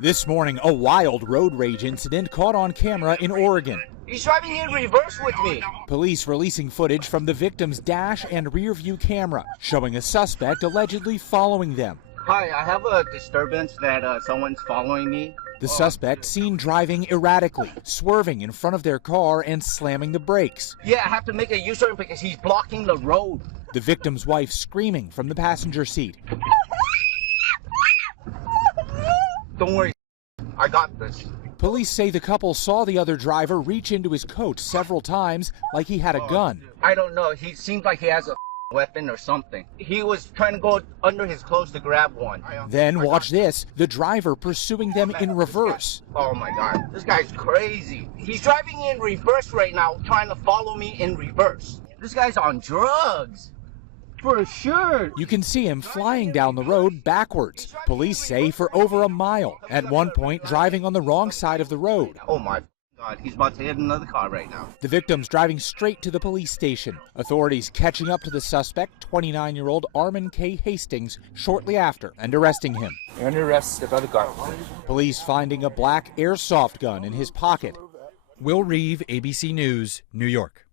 This morning, a wild road rage incident caught on camera in Oregon. He's driving in reverse with me. Police releasing footage from the victim's dash and rear view camera, showing a suspect allegedly following them. Hi, I have a disturbance that someone's following me. The suspect seen driving erratically, swerving in front of their car and slamming the brakes. Yeah, I have to make a U-turn because he's blocking the road. The victim's wife screaming from the passenger seat. Don't worry, I got this. Police say the couple saw the other driver reach into his coat several times like he had a gun. I don't know, he seems like he has a weapon or something. He was trying to go under his clothes to grab one. Then watch this, the driver pursuing them in reverse. Oh my God, this guy's crazy. He's driving in reverse right now, trying to follow me in reverse. This guy's on drugs. For sure. You can see him flying down the road backwards. Police say for over a mile. At one point, driving on the wrong side of the road. Oh my God, he's about to hit another car right now. The victim's driving straight to the police station. Authorities catching up to the suspect, 29-year-old Armin K. Hastings, shortly after and arresting him. You're under arrest, step out of the car. Police finding a black airsoft gun in his pocket. Will Reeve, ABC News, New York.